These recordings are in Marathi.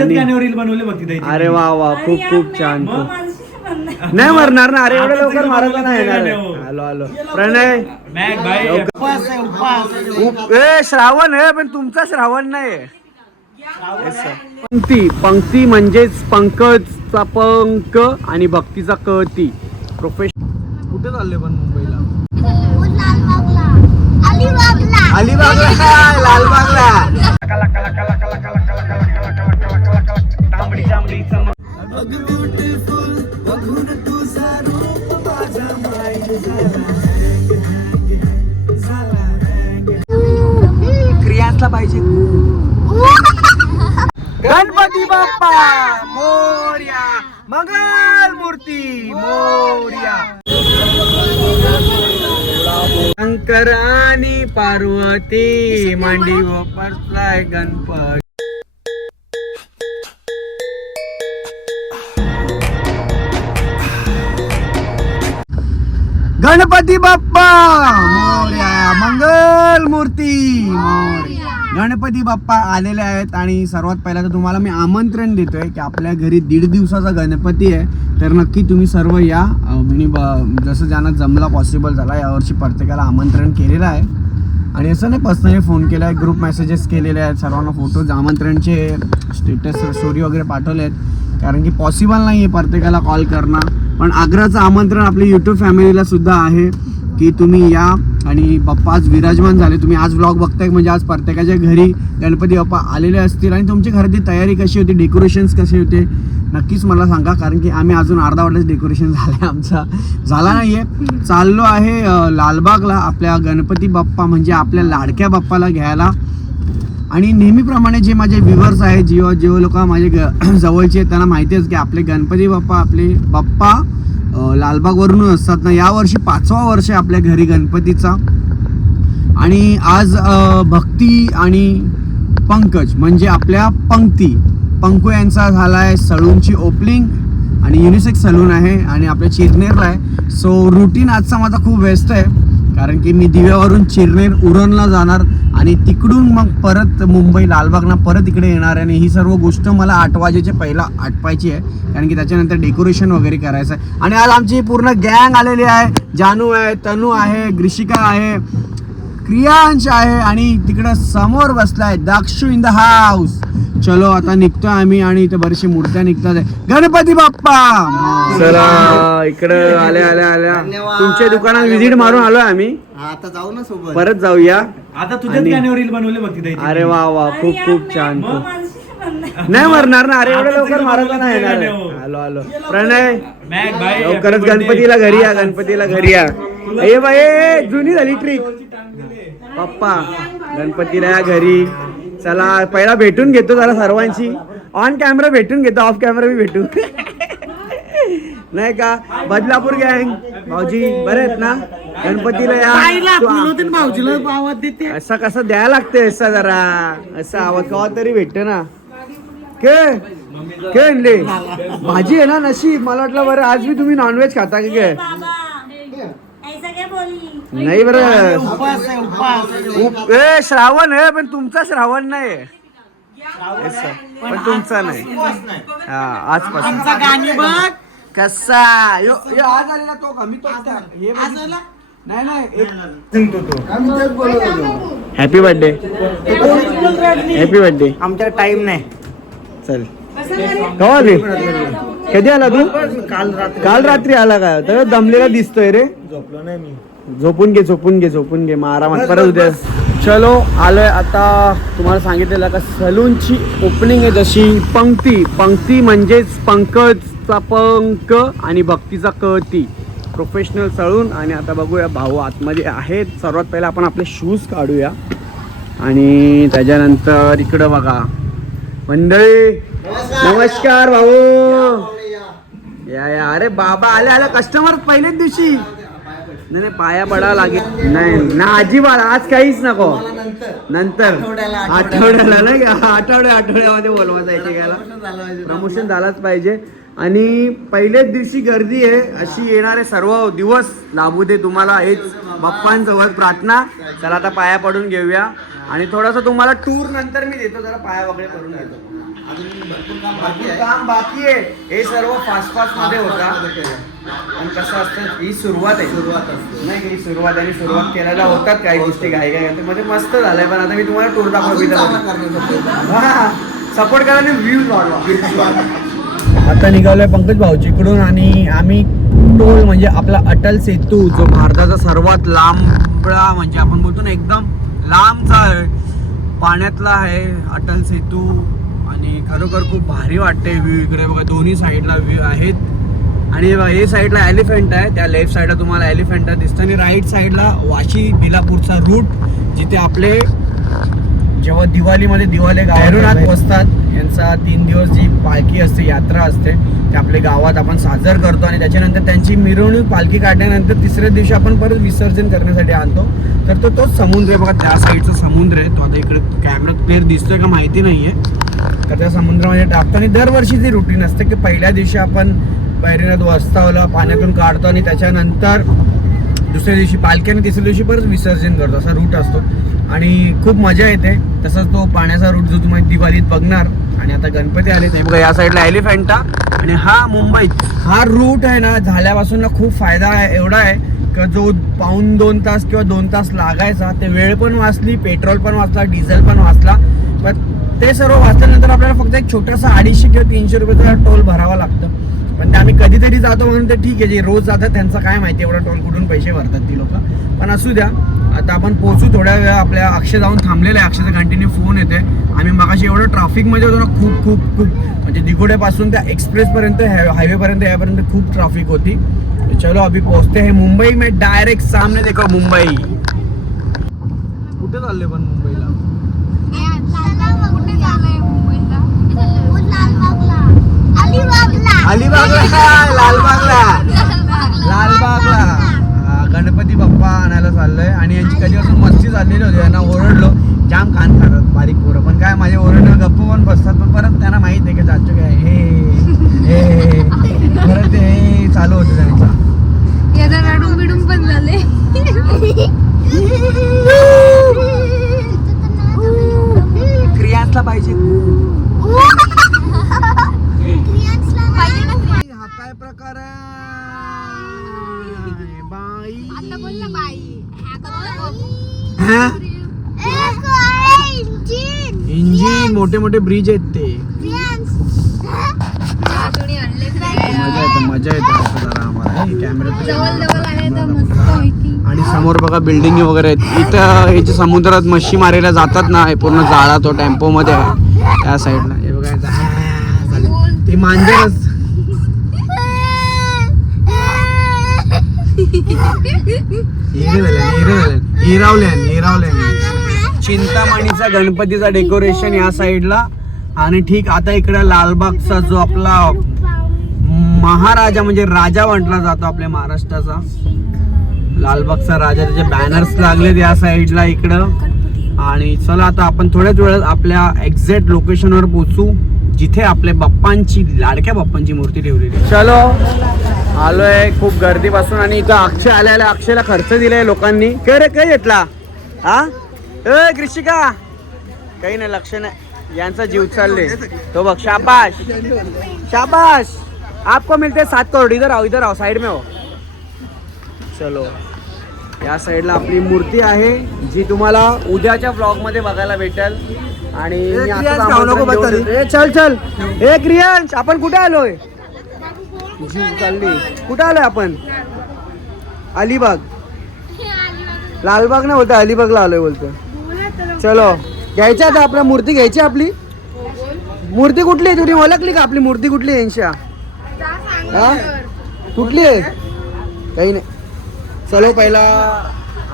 आणि- गाण्यावर रील बनवले बघ तिथे अरे वा वा खूप खूप छान खूप. नाही मरणार ना अरे एवढं आता लवकर मारायला बनवलं नाही येणार. आलो आलो प्रणय. मॅक भाई उप- ए श्रावण आहे पण तुमचा श्रावण नाही. पंक्ती पंक्ती म्हणजेच पंकजचा पंक आणि भक्तीचा कती प्रोफेशन कुठे चालले पण मुंबईला? अलिबागला काय लालबागला क्रियासला पाहिजे. गणपती बाप्पा मोर्या. मग पार्वती मांडी वापरलाय गणपती. गणपती बाप्पा मोर्या मंगल मूर्ती मोर्या. गणपती बाप्पा आलेले आहेत आणि सर्वात पहिला तर तुम्हाला मी आमंत्रण देतोय की आपल्या घरी दीड दिवसाचा गणपती आहे. तर नक्की तुम्ही सर्व या. ब जसं ज्यांना जमला पॉसिबल झाला यावर्षी प्रत्येकाला आमंत्रण केलेलं आहे. आणि असं नाही पर्सनली फोन केला आहे ग्रुप मेसेजेस केलेले आहेत सर्वांना फोटोज आमंत्रणचे स्टेटस स्टोरी वगैरे पाठवले आहेत कारण की पॉसिबल नाही आहे प्रत्येकाला कॉल करणं. पण आग्राचं आमंत्रण आपल्या यूट्यूब फॅमिलीला सुद्धा आहे की तुम्ही या. आणि बाप्पा आज विराजमान झाले. तुम्ही आज ब्लॉग बघताय म्हणजे आज प्रत्येकाच्या घरी गणपती बाप्पा आलेले असतील. आणि तुमची घराची तयारी कशी होती? डेकोरेशन्स कसे होते? नक्कीच मला सांगा कारण की आम्ही अजून अर्धा वाटच डेकोरेशन झालं आमचा. झाला नाही आहे चाललो आहे लालबागला आपल्या गणपती बाप्पा म्हणजे आपल्या लाडक्या बाप्पाला घ्यायला. आणि नेहमीप्रमाणे जे माझे व्ह्युअर्स आहेत जिओ जिओ लोक माझे ग जवळचे आहेत त्यांना माहिती आहे की आपले गणपती बाप्पा आपले बाप्पा लालबागवरूनच लालबागवरून असतात ना यावर्षी पाचवा वर्ष आहे आपल्या घरी गणपतीचा. आणि आज भक्ती आणि पंकज म्हणजे आपल्या पंक्ती. पंकू यांचा झाला आहे सलूनची ओपनिंग आणि युनिसेक्स सलून आहे आणि आपल्या चिरनेरला आहे. सो रुटीन आजचा माझा खूप व्यस्त आहे. कारण की मी दिव्यावरून चिरनेर उरणला जाणार आणि तिकडून मग परत मुंबई लालबागना परत इकडे येणार आहे. आणि ही सर्व गोष्ट मला आठ वाजेच्या पहिला आटपायची आहे. कारण की त्याच्यानंतर डेकोरेशन वगैरे करायचं आहे. आणि आज आमची पूर्ण गँग आलेली आहे. जानू आहे तनू आहे ग्रिशिका आहे. क्रियांश आहे आणि तिकडं समोर बसलाय दाक्षू इन द हाऊस. चलो आता निघतोय आम्ही आणि इथे बरेचशे मूर्त्या निघतात. आहे. गणपती बाप्पा! चला इकडं आल्या आल्या आल्या. तुमच्या दुकानात व्हिजिट मारून आलोय आम्ही. आता जाऊ ना सोबत. परत जाऊया. आता तुझ्याच आणि- गाण्यावर रील बनवले बघ तिथे अरे वा वा खूप खूप छान खूप. नाही मरणार ना अरे एवढं आता लवकर मारायला नाही येणार. तुझ्या आलो आलो प्रणय. मॅक भाई लवकरच. गणपतीला घरी या गणपतीला घरी या. ए बाई ए, जुनी झाली ट्रिक पप्पा गणपतीला या घरी. चला पहिला भेटून घेतो जरा सर्वांची ऑन कॅमेरा भेटून घेतो ऑफ कॅमेरा बी भेटू नाही का? बदलापूर गँग भाऊजी बरे आहेत ना? गणपतीला या. भाऊजीला आवाज देते. असं कसं द्यायला लागते असं जरा. असं आवाज कवा तरी भेटतो ना. के? के आणले? भाजी आहे ना नशीब. मला वाटलं बरं आज बी तुम्ही नॉनव्हेज खाता की काय नाही बरं. ए श्रावण आहे पण तुमचा श्रावण नाही. पण तुमचा नाही. हा आजपासून. आमचा गाणी बघ. कसा? यो यो. आज आलेला तो का? मी तो हे. नाही नाही हॅपी बर्थडे हॅपी बर्थडे आमच्या टाइम नाही. चल. आली? कधी आला तू? काल रात्री. काल रात्री आला का? तर दमलेला दिसतोय रे. झोपलो नाही मी. झोपून घे झोपून घे झोपून घे. मग आरामात परत उद्या. चलो आलोय आता. तुम्हाला सांगितलेलं का? सलूनची ओपनिंग आहे जशी. पंक्ती. पंक्ती म्हणजेच पंकजचा पंक आणि भक्तीचा क ती प्रोफेशनल सलून. आणि आता बघूया भाऊ आतमध्ये आहेत. सर्वात पहिला आपण आपले शूज काढूया. आणि त्याच्यानंतर इकडं बघा. मंडळी नमस्कार भाऊ. या या. अरे बाबा आले आले कस्टमर पहिल्याच दिवशी. नाही नाही पाया पडावा लागेल. नाही ना अजिबात. आज काहीच नको. नंतर. आठवड्याला नाही का? आठवड्या आठवड्यामध्ये बोलवायचं एकेकाला. प्रमोशन झालाच पाहिजे. आणि पहिल्याच दिवशी गर्दी आहे. अशी येणारे सर्व दिवस लाभू दे तुम्हाला. हेच बाप्पांसोबत प्रार्थना. चला आता पाया पडून घेऊया. आणि थोडासा तुम्हाला टूर नंतर मी देतो. जरा पाया वगैरे करून घेतो. भरपूर काम बाकी आहे. हे सर्व फास्ट फास्टमध्ये होता. आणि कसं असतं ही सुरुवात आहे. सुरुवात असते. नाही का ही सुरुवात आणि सुरुवात केलेल्या होतात काही गोष्टी काही काही मध्ये मस्त झालंय. पण आता मी तुम्हाला टूर दाखवतो सपोर्ट करा आणि व्ह्यूज वाढवा. आता निघालोय पंकज भाऊजीकडून आणि आम्ही टोल म्हणजे आपला अटल सेतू जो भारताचा सर्वात लांबळा म्हणजे आपण बोलतो ना एकदम लांबचा आहे. पाण्यातला आहे अटल सेतू. आणि खरोखर खूप भारी वाटते व्ह्यू इकडे. बघा दोन्ही साईडला व्ह्यू आहेत. आणि हे साईडला एलिफंट आहे. त्या लेफ्ट साईडला तुम्हाला एलिफंट दिसतं. आणि राईट साईडला वाशी बिलापूरचा रूट जिथे आपले जेव्हा दिवाळीमध्ये दिवाळी भैरवनाथ बसतात. यांचा तीन दिवस जी पालखी असते यात्रा असते ते आपल्या गावात आपण साजर करतो. आणि त्याच्यानंतर त्यांची मिरवणूक पालखी काढल्यानंतर तिसऱ्या दिवशी आपण परत विसर्जन करण्यासाठी आणतो. तर तो तोच समुद्र आहे. बघा त्या साईडचा समुद्र आहे. तो आता इकडे कॅमेरात क्लिअर दिसतोय का माहिती नाहीये. तर त्या समुद्रामध्ये टाकतो आणि दरवर्षी ती रुटीन असते की पहिल्या दिवशी आपण बैरीनाथ वस्तावला पाण्यातून काढतो आणि त्याच्यानंतर दुसऱ्या दिवशी पालखी आणि तिसऱ्या दिवशी परत विसर्जन करतो. असा रूट असतो. आणि खूप मजा येते. तसंच तो पाण्याचा रूट जो तुम्ही दिवाळीत बघणार आणि आता गणपती आले ते बघा या साईडला एलिफंटा आणि हा मुंबई. हा रूट आहे ना झाल्यापासून ना खूप फायदा आहे एवढा आहे का जो पाऊन दोन तास किंवा दोन तास लागायचा ते वेळ पण वाचली पेट्रोल पण वाचला डिझेल पण वाचला. पण ते सर्व वाचल्यानंतर आपल्याला फक्त एक छोटासा अडीचशे किंवा तीनशे रुपयाचा टोल भरावा लागतं. पण ते आम्ही कधीतरी जातो म्हणून ते ठीक आहे जे रोज जातात त्यांचं काय माहिती एवढा टोल कुठून पैसे भरतात ती लोक. पण असू द्या आता आपण पोहोचू थोड्या वेळा आपल्या अक्षय जाऊन थांबलेलं आहे अक्षयचा कंटिन्यू फोन येते आम्ही मगाशी एवढं ट्रॅफिकमध्ये होतो ना खूप खूप खूप. म्हणजे दिगोड्यापासून त्या एक्सप्रेसपर्यंत हायवेपर्यंत यापर्यंत खूप ट्राफिक होती. चलो अभी पोहोचते हे मुंबई में. डायरेक्ट सामने देखो मुंबई. कुठे चालले पण मुंबईला? अलिबागला. लालबागला. लालबागला. हा, गणपती बाप्पा आणायला चाललोय. आणि यांची कधीपासून मस्ती चाललेली होती. यांना ओरडलो. जाम खान खातात बारीक पोरं. पण काय माझे ओरडणं गप्प पण बसतात. पण परत त्यांना माहीत आहे की जातो काय. हे हे परत ते हे चालू होतं त्यांचा. याचा रडून बिडून पण झाले. क्रियांसला पाहिजे हा काय प्रकार आहे बाई आता बोल ना बाई हा? इंजिन मोठे मोठे ब्रिज आहेत ते. मजा येते मजा येते जरा आम्हाला हे आणि समोर बघा बिल्डिंग वगैरे आहेत. इथं हे जे समुद्रात मच्छी मारायला जातात ना हे पूर्ण जाळा तो टेम्पो मध्ये आहे. त्या साईडला हे बघा. ते मांजरच. हिरे झाले हिरे झाले हिरावल्या हिरावल्या चिंतामणीचा गणपतीचा डेकोरेशन या साईडला आणि ठीक आता इकडे लालबागचा जो आपला महाराजा म्हणजे राजा म्हटला जातो आपल्या महाराष्ट्राचा. लालबागचा राजा त्याचे बॅनर्स लागलेत या साईडला इकडं. आणि चला आता आपण थोड्याच वेळात आपल्या एक्झॅक्ट लोकेशनवर पोचू जिथे आपल्या बाप्पांची लाडक्या बाप्पांची मूर्ती ठेवलेली चलो आलोय खूप गर्दीपासून आणि इथं अक्षय आल्याला अक्षयला खर्च दिलाय लोकांनी. काय रे काय घेतला हा? ए कृषिका. काही नाही लक्ष नाही. यांचा जीव चालले. तो बघ शाबाश. शाबाश. आपको मिलते सात करोड. इधर आओ इधर आओ साइड में हो. चलो. या साईडला आपली मूर्ती आहे जी तुम्हाला उद्याच्या ब्लॉगमध्ये बघायला भेटेल. आणि चल चल. ए क्रियांश आपण कुठे आलोय? जीव चालली. कुठे आलोय आपण? अलिबाग. लालबाग नाही बोलतो अलिबागला आलोय बोलतो चलो. घ्यायच्या आता आपल्या मूर्ती घ्यायची आपली? मूर्ती कुठली आहे? तुम्ही ओळखली का आपली मूर्ती कुठली आहे यांच्या हा? कुठली आहे? काही नाही. चलो पहिला.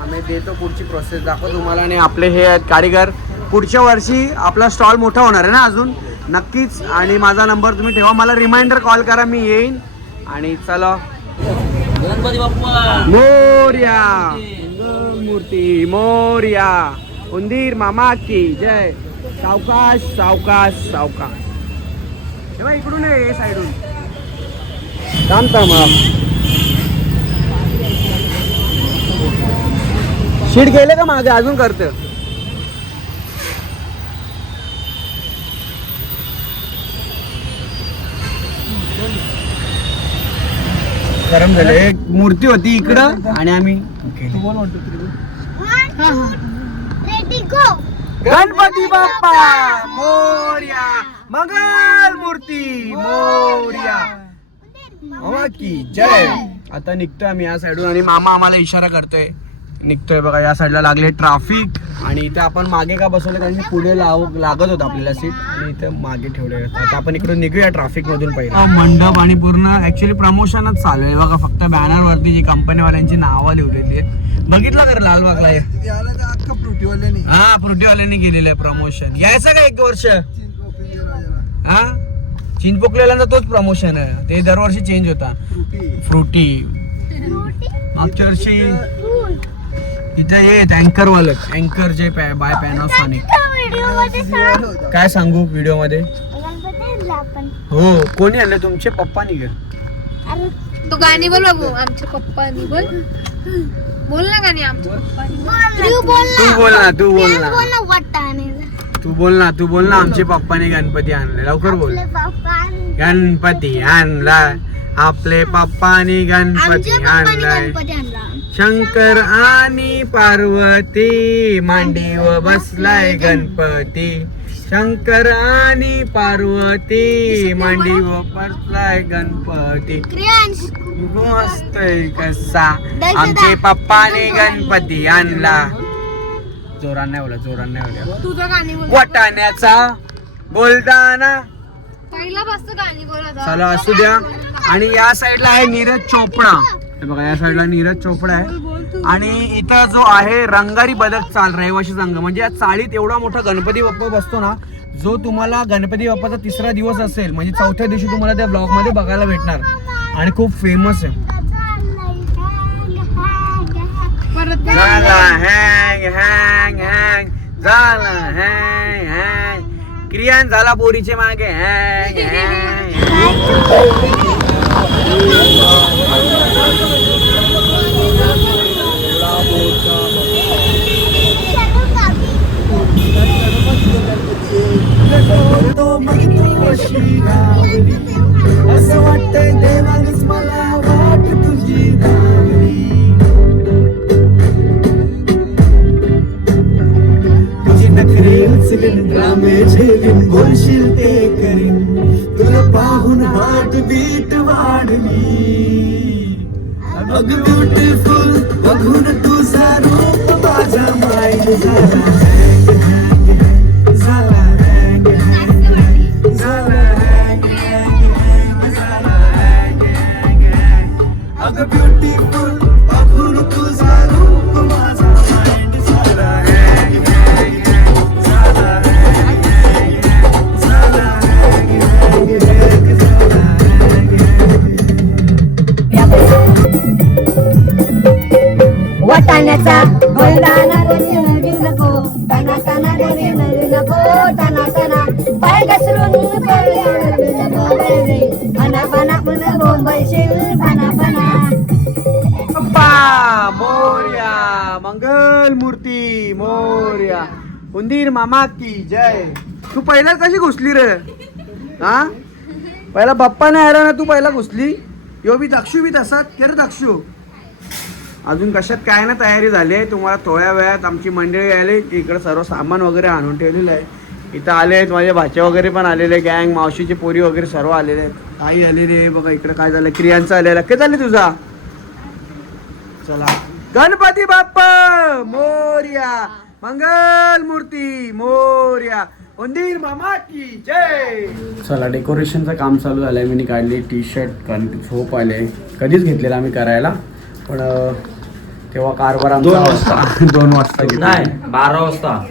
आम्ही देतो पुढची प्रोसेस दाखव तुम्हाला. आणि आपले हे आहेत कारीगर. पुढच्या वर्षी आपला स्टॉल मोठा होणार आहे ना अजून? नक्कीच. आणि माझा नंबर तुम्ही ठेवा. मला रिमाइंडर कॉल करा मी येईन. आणि चलो. मोर्या. मूर्ती. मोर्या. उंदीर मामा की जय. सावकाश सावकाश सावकाश. तेव्हा इकडून आहे साईडून. थांबता शीट गेले का मागे? अजून करत. गरम मूर्ती होती इकडं आणि आम्ही. गणपती बाप्पा मोर्या मंगल मूर्ती मोर्या की जय. आता निघतोय आम्ही या साईडून आणि मामा आम्हाला इशारा करतोय. निघतोय बघा या साईडला लागले ट्राफिक. आणि इथे आपण मागे का बसवलं कारण की पुढे लाव लागत होतं आपल्याला सीट. आणि इथे मागे ठेवले आता आपण इकडून निघूया ट्राफिक मधून पहिले. मंडप आणि पूर्ण ऍक्च्युली प्रमोशनच चालू आहे. बघा फक्त बॅनर वरती जी कंपनीवाल्यांची नावं लिहिलेली आहेत. बघितलं कर लालबागला हे? हा फ्रुटीवाल्यांनी केलेलं आहे प्रमोशन यायचं का एक वर्ष? हा? चिंचपोकलेल्यांचा तोच प्रमोशन आहे. ते दरवर्षी चेंज होता. फ्रुटी. मागच्या वर्षी इथे हे अँकर वाले. अँकर जे बाय पॅनासॉनिक व्हिडिओमध्ये सांग. काय सांगू व्हिडिओमध्ये आपण. हो कोणी आणले? तुमचे पप्पानी का? अरे. तू गाणी बोल बाबू. आमच्या पप्पानी बोल. बोल ना गाणी आमच्या पप्पानी तू बोल तू बोल ना तू बोल ना. बोल ना वाटाणे तू बोल ना तू बोल ना आमचे पप्पाने गणपती आणले. लवकर बोल. आपले पप्पा गणपती आणला. आपले पप्पानी गणपती आमच्या पप्पाने आणलाय. गणपती आणला. शंकर आणि पार्वती मांडीव बसलाय गणपती. शंकर आणि पार्वती मांडीव बसलाय गणपती. क्रियांश. मस्त कसा. आमचे पप्पाने गणपती आणला. जोरान नाही बोला जोरान नाही बोला तुझं गाणी बोल. वटाण्याचा बोलताना. चला असू द्या. आणि या साईडला आहे नीरज चोपडा. हे बघा या साईडला नीरज चोपडा आहे. आणि इथं जो आहे रंगारी बदक चाल रहिवाशी संघ. म्हणजे या चाळीत एवढा मोठा गणपती बाप्पा बसतो ना जो तुम्हाला गणपती बाप्पाचा तिसरा दिवस असेल म्हणजे चौथ्या दिवशी तुम्हाला त्या ब्लॉगमध्ये बघायला भेटणार. आणि खूप फेमस आहे. क्रियान झाला पोरीचे मागे. ब्युटिफुल बघून तुझा रूप माझा माईक झाला hang, hang, hang. वटाण्याचा बोलताना रे नवी नको. ताना ताना रे नवी नको. ताना ताना पाय घसरून पडले नको रे. फना फना मन बोंबलशील फना फना मोर्या मंगल मूर्ती मोर्या. उंदीर मामा की जय. तू पहिला कशी घुसली रे? हा? पहिला बाप्पा नाही आला ना तू पहिला घुसली? यो बी दक्षू बी तसाच. के रे दक्षू? अजून कशात काय ना तयारी झाली आहे. तुम्हाला थोड्या वेळात आमची मंडळी आली. की इकडं सर्व सामान वगैरे आणून ठेवलेलं आहे. इथं आले आहेत. माझे भाचे वगैरे पण आलेले गँग मावशीची पोरी वगैरे सर्व आलेले आहेत. आई आलेली आहे. बघा इकडं काय झालं? क्रियांचं आलेलं काय झालं तुझा? चला. गणपती बाप्पा! मोर्या! मंगल मूर्ती मोर्या! उंदीर मामा की जय! चला डेकोरेशनचं काम चालू झालंय. मी काढली टी शर्ट कारण झोप आले कधीच घेतलेला आम्ही करायला. पण तेव्हा कारभार दोन वाजता. दोन वाजता. नाही बारा वाजता.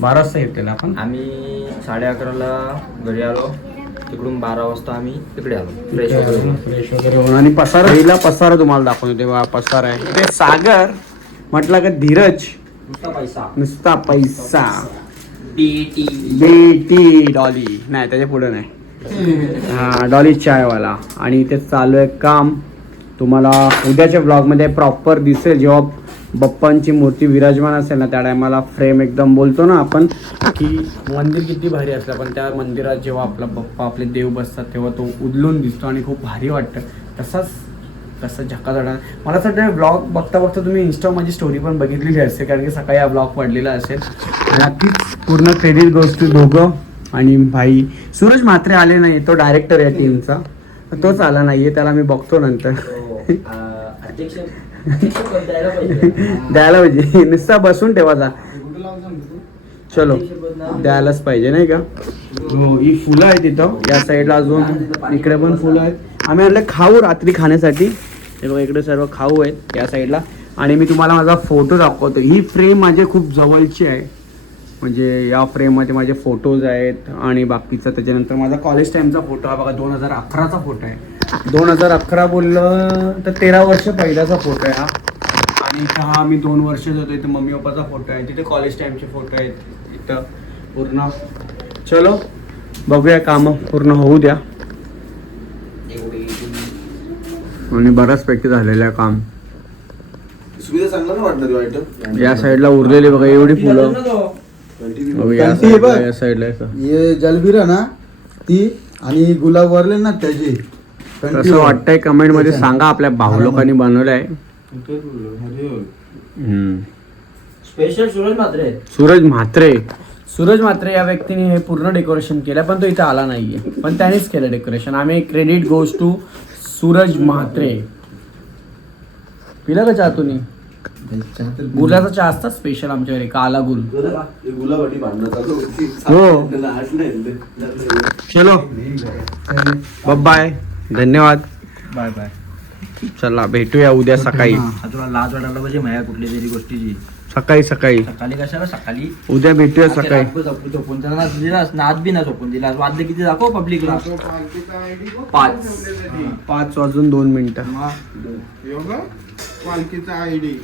बारा वाजता घेतलेला आपण? आम्ही साडे अकराला घरी आलो. तिकडून बारा वाजता आम्ही तिकडे आलो. फ्रेश वगैरे. होऊन. फ्रेश वगैरे होऊन. आणि पसारा पहिला पसारा तुम्हाला दाखवतो तेव्हा. पसारा आहे. ते सागर म्हटलं का धीरज. नुसता पैसा. नुसता पैसा. बेटी. डॉली. नाही त्याच्या पुढे नाही. हा डॉली चायवाला. आणि इथे चालू आहे काम. तुम्हाला उद्याच्या ब्लॉगमध्ये प्रॉपर दिसेल जेव्हा बप्पांची मूर्ती विराजमान असेल ना त्या टायमाला फ्रेम एकदम बोलतो ना आपण. की मंदिर किती भारी असलं पण त्या मंदिरात जेव्हा आपला बप्पा आपले देव बसतात तेव्हा तो उदलून दिसतो आणि खूप भारी वाटतं. तसाच तसं झक्का चढा मला असं वाटतं ब्लॉग बघता बघता तुम्ही इंस्टा माझी स्टोरी पण बघितलेली असेल कारण की सकाळी हा ब्लॉग पडलेला असेल. नक्कीच पूर्ण क्रेडिट गोष्ट दोघं आणि भाई. सूरज मात्रे आले नाही तो डायरेक्टर आहे टीमचा तोच आला नाही आहे त्याला मी बघतो नंतर. अध्यक्ष द्यायला पाहिजे. द्यायला पाहिजे. नुसता बसून ठेवायचा चलो. द्यायलाच पाहिजे नाही का? हो ही फुलं आहेत तिथं. या साईडला अजून इकडे पण फुलं आहेत. आम्ही आणले खाऊ रात्री खाण्यासाठी. हे बघा इकडे सर्व खाऊ आहेत या साईडला आणि मी तुम्हाला माझा फोटो दाखवतो. ही फ्रेम माझे खूप जवळची आहे. म्हणजे या फ्रेममध्ये माझे फोटोज आहेत. आणि बाकीचा त्याच्यानंतर माझा कॉलेज टाईमचा फोटो हा बघा दोन हजार अकराचा फोटो आहे. दोन हजार अकरा बोललं तर तेरा वर्ष पहिल्याचा फोटो आहे हा. आणि इथं हा मी दोन वर्ष होतो इथं मम्मी पप्पाचा फोटो आहे तिथे कॉलेज टाईमचे फोटो आहेत इथं पूर्ण. चलो बघूया कामं पूर्ण होऊ द्या. आणि बऱ्याचपैकी झालेलं आहे काम. सुविधा चांगला नाही वाटणार आयटम या साईडला उरलेली बघा एवढी फुलं. बघा, या. साईडला या? हे जलबिरा ना ती आणि गुलाब वरले ना त्याची. वर. वाटतंय कमेंटमध्ये सांगा आपल्या भाऊ लोकांनी बनवलंय हम्म. स्पेशल सूरज मात्र सूरज म्हात्रे. सूरज म्हात्रे या व्यक्तीने हे पूर्ण डेकोरेशन केलं पण तो इथे आला नाहीये. पण त्यानेच केलं डेकोरेशन आम्ही credit goes to Suraj Mhatre. पिला का चहा तुम्ही? गुलाचा चहा असतात स्पेशल आमच्या घरी काला गुल. हो. चलो. बाय धन्यवाद. Bye bye. चला भेटूया उद्या सकाळी. तुला लाज वाटायला पाहिजे माझ्या कुठल्या तरी गोष्टीची. सकाळी सकाळी. सकाळी कशाला? सकाळी. उद्या भेटूया सकाळी. झोपून नाच दिलास नाच बी ना झोपून दिलास वाजले किती? दाखव पब्लिकला. पाच. पाच वाजून दोन मिनिटं. पालखीचा आयडी.